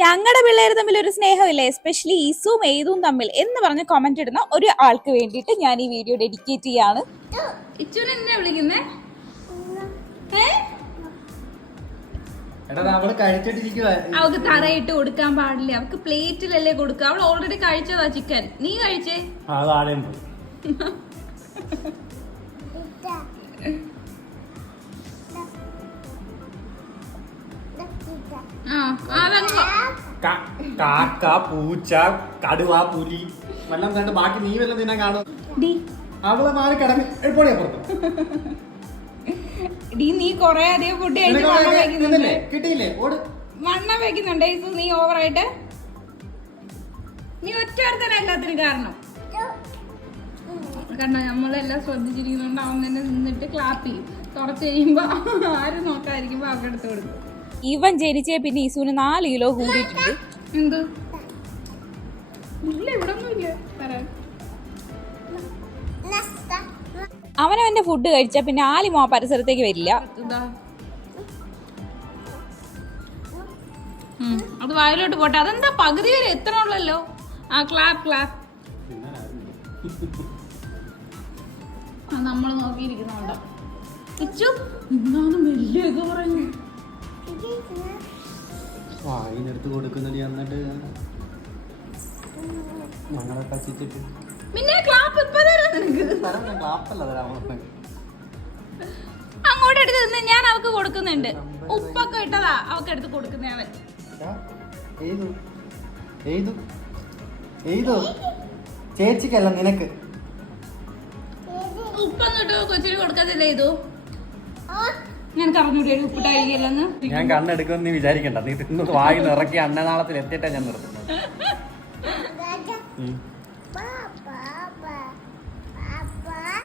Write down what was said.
ഞങ്ങളുടെ പിള്ളേർ തമ്മിൽ ഒരു സ്നേഹമില്ല, എസ്പെഷ്യലി ഈസും ഏതും തമ്മിൽ എന്ന് പറഞ്ഞ് കമന്റ് ഇടുന്ന ഒരു ആൾക്ക് വേണ്ടിയിട്ട് ഞാൻ ഈ വീഡിയോ ഡെഡിക്കേറ്റ് ചെയ്യാണ്. അവക്ക് തറയിട്ട് കൊടുക്കാൻ പാടില്ല, അവക്ക് പ്ലേറ്റിലല്ലേ കൊടുക്കുക. അവൾ ഓൾറെഡി കഴിച്ചതാ ചിക്കൻ. നീ കഴിച്ചേ? കാക്ക, പൂച്ച, കടുവ, പുലി വല്ലം കണ്ട് ബാക്കി നീ വല്ലതും തിന്നാൻ കാണും. അവളെ മാറി കിടങ്ങി എപ്പോഴേ പുറത്ത് നീ കൊറേ അധികം ഫുഡ് കിട്ടിയില്ലേ? വണ്ണം വെക്കുന്നുണ്ട് നീ ഓവറായിട്ട്. നീ ഒറ്റ തന്നെ എല്ലാത്തിനും കാരണം. കാരണം നമ്മളെല്ലാം ശ്രദ്ധിച്ചിരിക്കുന്നുണ്ട്. അവൻ തന്നെ നിന്നിട്ട് ക്ലാപ്പ് ചെയ്യും. കുറച്ച് കഴിയുമ്പോ ആരും നോക്കാതിരിക്കുമ്പോ അവരുടെ അടുത്ത് കൊടുക്കും. ഇവൻ ജനിച്ചേ പിന്നെ ഈസുവിന് 4 കിലോ കൂടിയിട്ടുണ്ട്. എന്ത് ഇല്ല, ഇവിടെ ഒന്നുമില്ല തരാൻ. അവനവന്റെ ഫുഡ് കഴിച്ചാൽ പിന്നെ ആലിമോ ആ പരിസരത്തേക്ക് വരില്ല. അത് വായിലോട്ട് പോട്ടെ. അതെന്താ പകുതി വരെ എത്തണുള്ളല്ലോ. ആ ക്ലാപ്പ് ക്ലാപ്പ്. നമ്മൾ നോക്കിയിരിക്കുന്നുണ്ടോ? എന്താണ് വലിയൊക്കെ പറഞ്ഞു വായിനെടുത്ത് കൊടുക്കുന്നടി. എന്നിട്ട് ഞങ്ങളെ പറ്റിച്ചിട്ട് പിന്നെ ക്ലാപ്പ് ഇപ്പൊ തരാം നിനക്ക്. അങ്ങോട്ട് എടുത്ത് നിന്ന് ഞാൻ അവക്ക് കൊടുക്കുന്നുണ്ട്. ഉപ്പൊക്കെ ഇട്ടതാ അവക്ക് എടുത്ത് കൊടുക്കുന്നേ അവൻ. ചേച്ചിക്കല്ല നിനക്ക്. ഉപ്പൊന്നും ഇട്ട് കൊച്ചിന് കൊടുക്കത്തില്ല. ഇതു ഞാൻ കറഞ്ഞൂടി ഉപ്പിട്ടായിരിക്കല്ലെന്ന്. ഞാൻ കണ്ണെടുക്കുമെന്ന് നീ വിചാരിക്കണ്ട. നീ തിന്നത് വായി നിറക്കി അന്നനാളത്തിൽ എത്തിയിട്ടാ ഞാൻ നിർത്തുന്നത്.